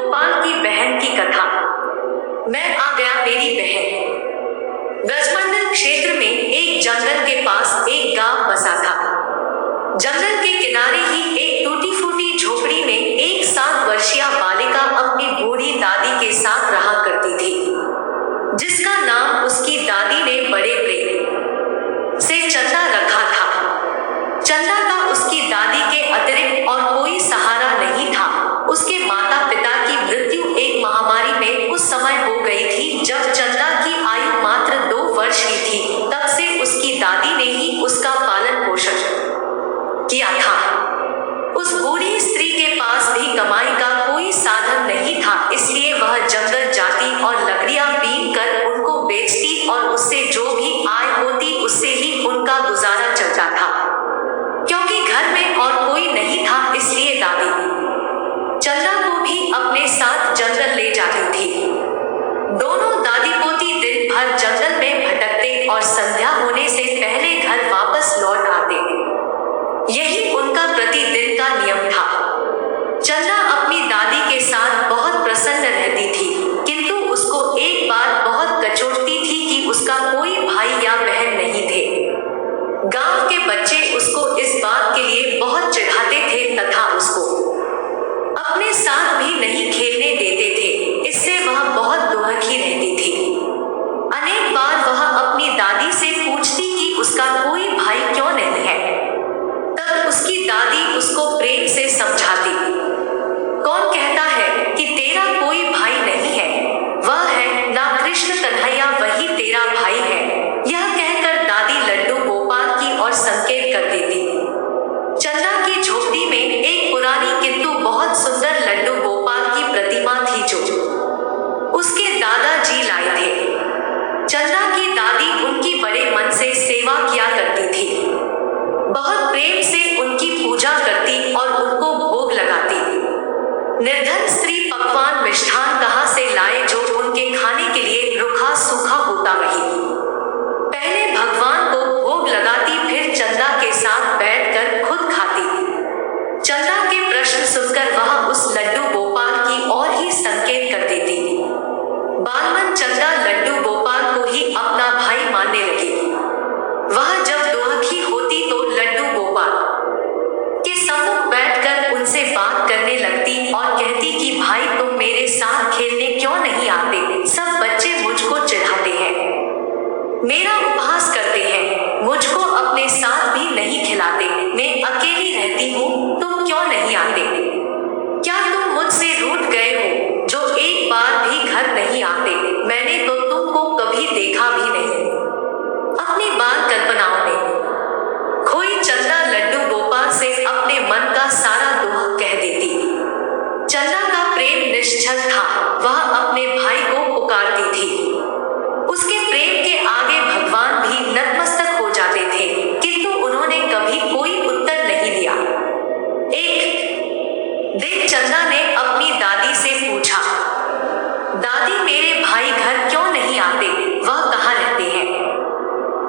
गोपाल की बहन की कथा। मैं आ गया मेरी बहन। ब्रजमंडल क्षेत्र में एक जंगल के पास एक गांव बसा था। जंगल के किनारे ही एक टूटी फूटी झोपड़ी में एक 7 वर्षीय बालिका अपनी बूढ़ी दादी के साथ रहा करती थी, जिसका नाम उसकी दादी ने बड़े प्रेम से चंदा रखा था। चंदा का उसकी दादी के अतिरिक्त और कोई सहारा नहीं था। उसके माता पिता की मृत्यु एक महामारी में उस समय हो गई थी जब चंदा की आयु मात्र 2 वर्ष की थी। तब से उसकी दादी ने ही उसका पालन पोषण किया था। उस बूढ़ी स्त्री के पास भी कमाई का कोई साधन नहीं था, इसलिए वह जंगल जाती और लकड़ियां बीन कर उनको बेचती और उससे जो भी आय होती उससे ही उनका गुजारा चलता था। क्योंकि घर में और कोई नहीं था, इसलिए दादी चंदा को भी अपने साथ जंगल ले जाती थी। दोनों दादी पोती दिन भर जंगल में भटकते और संध्या होने से पहले घर वापस लौट आते। यही उनका प्रतिदिन का नियम था। चंदा अपनी दादी के साथ बहुत प्रसन्न रहती थी, किंतु उसको एक बात बहुत कचोटती थी कि उसका कोई भाई या बहन नहीं थे। गांव के बच्चे उसको इस बात के लिए बहुत चिढ़ाते थे तथा उसको अपने साथ भी नहीं खेलने देते थे। इससे वह बहुत दुखी रहती थी। अनेक बार वह अपनी दादी से पूछती कि उसका कोई भाई क्यों नहीं है। तब उसकी दादी उसको प्रेम से समझाती, कौन कहता है कि तेरा कोई भाई नहीं है, वह है ना कृष्ण कन्हैया, वही तेरा भाई है। यह कहकर दादी लड्डू गोपाल की ओर संकेत कर देती। चंदा की झोपड़ी में एक पुरानी किंतु बहुत सुंदर लड्डू गोपाल की प्रतिमा थी जो उसके दादाजी लाए थे। चंदा की दादी उनकी बड़े मन से सेवा किया करती थी, बहुत प्रेम से उनकी पूजा करती और उनको भोग लगाती। निर्धन स्त्री पकवान मिष्ठान कहाँ से लाए जो उनके खाने के लिए रूखा सूखा होता वही पहले भगवान को भोग लगाती, फिर चंदा के साथ बैठकर खुद खाती। चंदा के प्रश्न सुनकर वह उस लड्डू गोपाल की ओर ही संकेत कर देती। बालमन चंदा लड्डू गोपाल को ही अपना भाई मानने लगी। वह जब दुखी होती तो लड्डू गोपाल के सम्मुख बैठकर उनसे बात करने लगती और कहती कि भाई तुम मेरे साथ खेलने क्यों नहीं आते, सब बच्चे मुझको चिढ़ाते हैं, मेरा उपहास करते हैं, मुझको अपने साथ भी नहीं खिलाते, मैं अकेली रहती हूँ, तुम क्यों नहीं आते? क्या तुम मुझसे रूठ गए हो जो एक बार भी घर नहीं आते? मैंने तो तुमको कभी देखा भी नहीं। अपनी बात कल्पनाओं में खोई चंदा लड्डू गोपाल से अपने मन का सारा दुख कह देती। चंदा का प्रेम निश्चल था, वह अपने भाई को पुकारती थी। उसके प्रेम के आगे भगवान भी नतमस्तक हो जाते थे, किंतु उन्होंने कभी कोई उत्तर नहीं दिया। एक दिन चंदा ने अपनी दादी से पूछा, दादी मेरे भाई घर क्यों नहीं आते, वह कहाँ रहते हैं?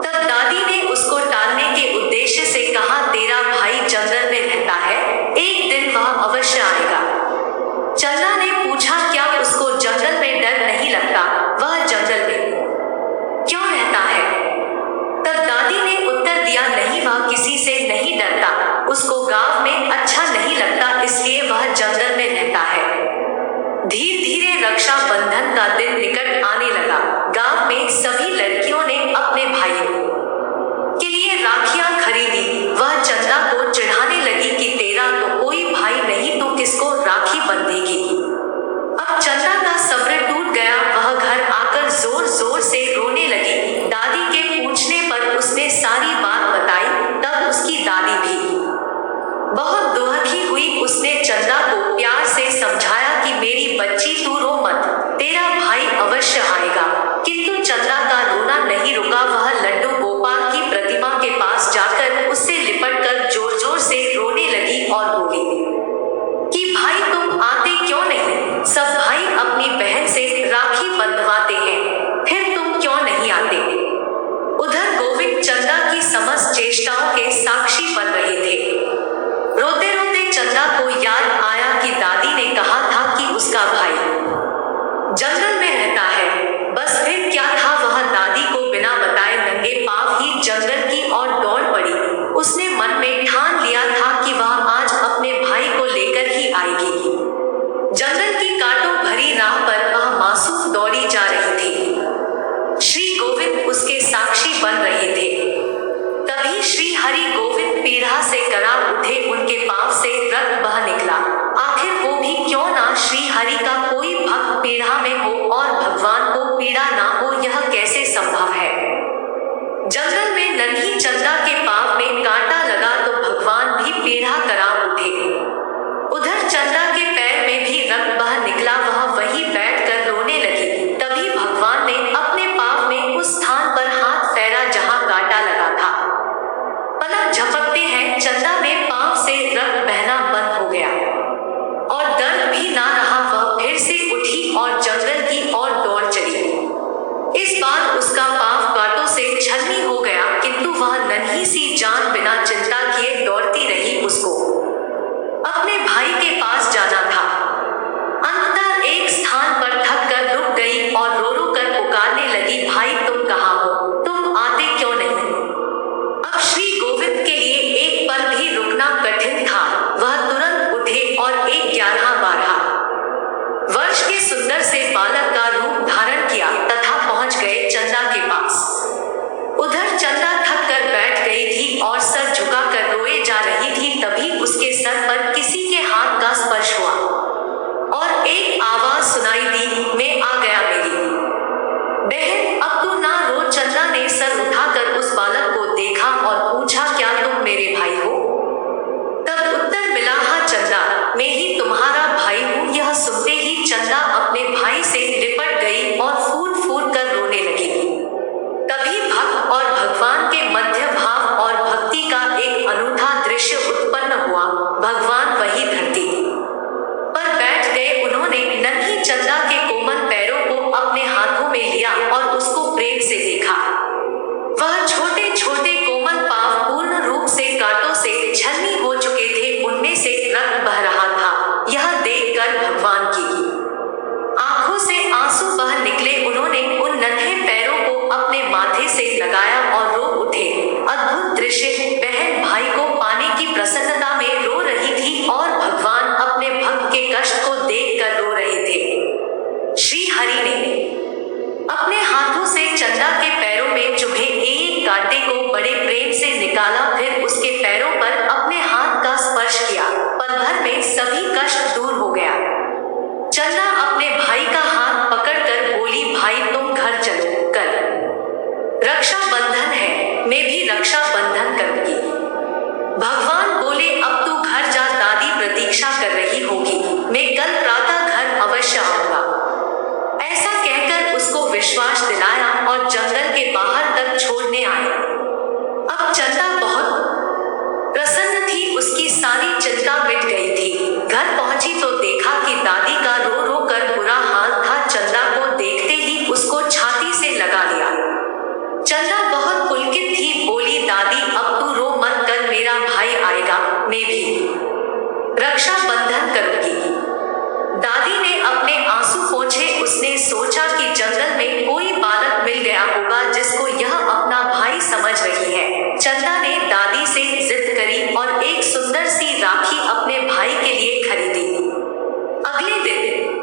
तब दादी ने उसको टालने के उद्देश्य से कहा, तेरा भाई जंगल में रहता है, एक दिन वह अवश्य आएगा। चंदा ने पूछा, क्या उसको जंगल में डर नहीं लगता? वह जंगल में क्यों रहता है? तब दादी ने उत्तर दिया, नहीं, वह किसी से नहीं डरता, उसको गांव में अच्छा नहीं लगता, इसलिए वह जंगल में रहता है। धीरे धीरे रक्षा बंधन का दिन निकट आने लगा। गांव में सभी लड़कियों ने अपने भाइयों के लिए राखियां खरीदी। वह चंदा को चिढ़ाने लगी कि तेरा तो कोई भाई नहीं, तो किसको राखी बंधेगी? अब चंदा का सब्र टूट गया, वह घर आकर जोर जोर से रोने लगी। दादी के पूछने पर उसने सारी बात बताई। तब उसकी दादी भी बहुत दुखी हुई। उसने चंदा को प्यार से समझाया कि मेरी बच्ची तू रो मत, तेरा भाई अवश्य आएगा। किंतु चंदा का रोना नहीं रुका। वह लड्डू गोपाल की प्रतिमा के पास जाकर उससे लिपटकर जोर जोर से रोने लगी और बोली कि भाई तुम आते क्यों नहीं? चंदा के कोमल पैरों को अपने हाथों में लिया और उसको प्रेम से देखा। वह छोटे छोटे कोमल पांव पूर्ण रूप से कांटों से छलनी हो चुके थे, उनमें से रक्त बह रहा था। यह देखकर भगवान की आंखों से आंसू बह निकले। उन्होंने उन नन्हे पैरों को अपने माथे से लगाया और रो उठे। अद्भुत दृश्य। बहन भाई को पाने की प्रसन्नता में रो रही थी और भगवान अपने भक्त के कष्ट को देखकर रो रहे थे। श्री हरि ने अपने हाथों से चंदा के पैरों में चुभे एक कांटे को बड़े प्रेम से निकाला, फिर उसके पैरों पर अपने हाथ का स्पर्श किया। पल भर में सभी कष्ट दूर हो गया। चंदा अपने भाई का हाथ पकड़कर बोली, भाई तुम घर चलो, कल रक्षा बंधन है, मैं भी रक्षा बंधन करूंगी। भगवान बोले, अब तू घर जा, दादी प्रतीक्षा कर रही होगी, मैं कल प्रातः घर अवश्य आऊंगा। ऐसा कहकर उसको विश्वास दिलाया और जंगल के बाहर तक छोड़ने आए। अब चंदा बहुत प्रसन्न थी, उसकी सारी चिंता मिट गई थी। घर पहुंची तो देखा कि दादी का रो रो कर बुरा हाल था। चंदा को देखते ही उसको छाती से लगा लिया। चंदा बहुत पुलकित थी, बोली, दादी अब तू रो मत, कल मेरा भाई आएगा, मैं भी रक्षा बंधन करूंगी। दादी ने अपने आंसू पोंछे। उसने सोचा कि जंगल में कोई बालक मिल गया होगा जिसको यह अपना भाई समझ रही है। चंदा ने दादी से जिद करी और एक सुंदर सी राखी अपने भाई के लिए खरीदी। अगले दिन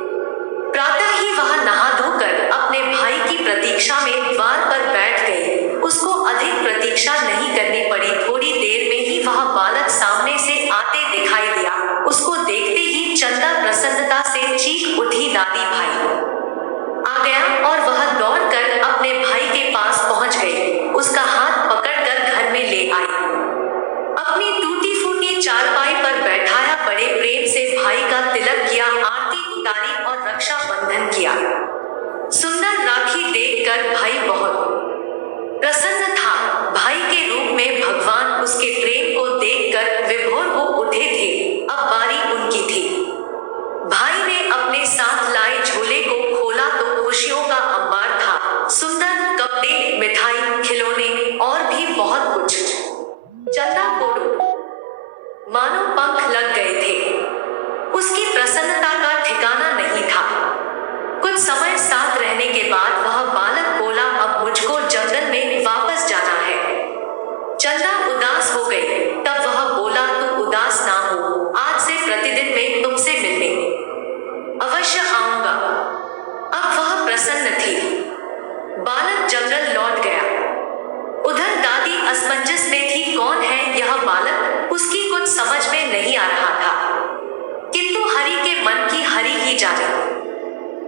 प्रातः ही वह नहा धोकर अपने भाई की प्रतीक्षा में द्वार पर बैठ गई। उसको अधिक प्रतीक्षा नहीं करनी पड़ी। थोड़ी देर में ही वह बालक सामने से आते दिखाई दिया। उसको देखते ही चंदा प्रसन्नता से चीख उठी, दादी भाई आ गया। और वह दौड़कर अपने भाई के पास पहुंच गई। उसका हाथ पकड़कर घर में ले आई। अपनी टूटी फूटी चारपाई पर बैठाया, बड़े प्रेम से भाई का तिलक किया, आरती उतारी और रक्षा बंधन किया। सुंदर राखी देखकर भाई बहुत प्रसन्न था। भाई के रूप में भगवान उसके प्रेम को देखकर विभोर हो उठे थे। अब बारी उनकी थी। भाई ने अपने साथ लाए झोले को खोला तो खुशियों का अंबार था। सुंदर कपड़े, मिठाई, खिलौने और भी बहुत कुछ। चंदा को मानो पंख लग गए थे। उसकी प्रसन्नता का ठिकाना नहीं था। कुछ समय साथ रहने के बाद वह बालक बोला, अब मुझको जंगल में वापस जाना है। चंदा उदास हो गई। तब वह बोला, तू उदास ना हो, आज से प्रतिदिन मैं तुमसे मिलने अवश्य आऊंगा। अब वह प्रसन्न थी। बालक जंगल लौट गया। उधर दादी असमंजस में थी, कौन है यह बालक? उसकी कुछ समझ में नहीं आ रहा था, किंतु हरि के मन की हरि ही जाने।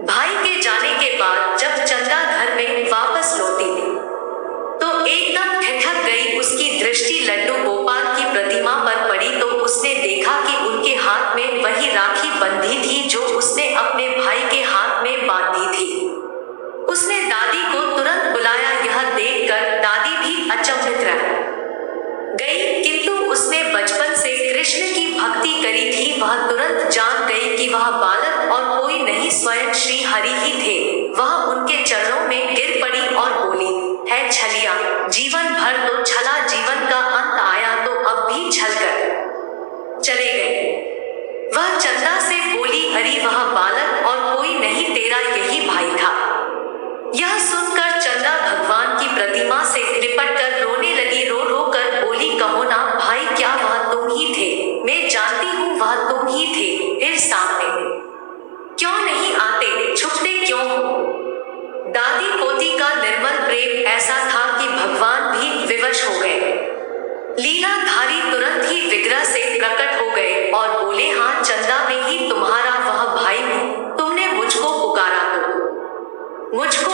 भाई के जाने के बाद जब चंदा घर में वापस लौटी तो एकदम ठिठक गई। उसकी दृष्टि लड्डू गोपाल की प्रतिमा पर पड़ी तो उसने देखा कि उनके हाथ में वही राखी बंधी थी जो उसने अपने भाई के हाथ में बांधी थी। उसने दादी को तुरंत बुलाया। यह देखकर दादी भी अचंभित रह गई, किंतु उसने बचपन से कृष्ण की भक्ति करी थी। वह तुरंत जान गई कि वह बालक और कोई नहीं, स्वयं श्री हरि ही थे। वह उनके चरणों में गिर पड़ी और बोली, है छलिया, जीवन भर तो छला, जीवन का अंत आया तो अब भी छल कर चले गए। वह चंदा से बोली, अरे वह बालक और कोई नहीं, तेरा यही भाई था। यह सुनकर चंदा भगवान की प्रतिमा से लिपट कर रोने लगी। रो रो कर बोली, कहो ना भाई, क्या वह तुम ही थे? मैं जानती हूँ वह तुम ही थे, फिर सामने क्यों नहीं आते, छुपते क्यों हो? दादी पोती का निर्मल प्रेम ऐसा था कि भगवान भी विवश हो गए। लीलाधारी तुरंत ही विग्रह से प्रकट हो गए और बोले, हाँ चंदा, में ही तुम्हारा वह भाई हूँ। तुमने मुझको पुकारा तो मुझको